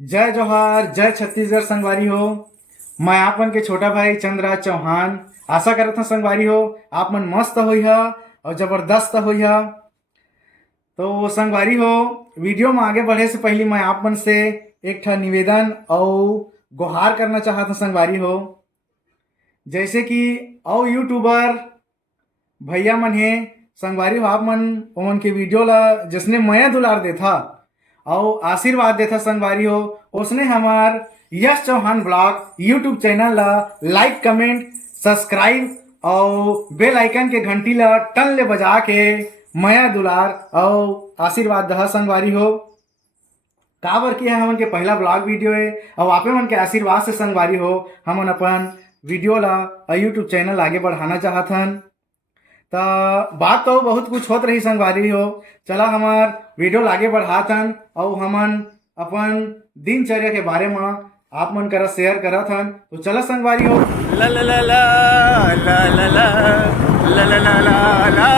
जय जोहार, जय छत्तीसगढ़ संगवारी हो। मैं आपन के छोटा भाई चंद्रराज चौहान आशा करत हूँ संगवारी हो आप मन मस्त होई हा और जबरदस्त होई हा। तो संगवारी हो, वीडियो में आगे बढ़े से पहले मैं आप मन से एक ठा निवेदन और गुहार करना चाहत हूँ संगवारी हो। जैसे कि और यूट्यूबर भैया मन हे संगवारी हो, आप मन ओमन के वीडियो ला जिसने माया दुलार देथा और आशीर्वाद देथा संगवारी हो, उसने हमार यश चौहान ब्लॉग यूट्यूब चैनल ला लाइक कमेंट सब्सक्राइब और बेल आइकन के घंटी ला टन ले बजा के माया दुलार और आशीर्वाद दहा संगवारी हो। काबर की है हमन के पहला ब्लॉग वीडियो है और आपे मन के आशीर्वाद से संगवारी हो हमन अपन वीडियो ला यूट्यूब चैनल आगे बढ़ाना चाहत हन। तो बात तो बहुत कुछ होत रही संगवारी हो, चला हमार वीडियो आगे बढ़ाथन और हमन अपन दिनचर्या के बारे में आप मन करा शेयर करत हन। तो चला संगवारी हो। ला ला ला ला ला ला ला ला ला ला ला ला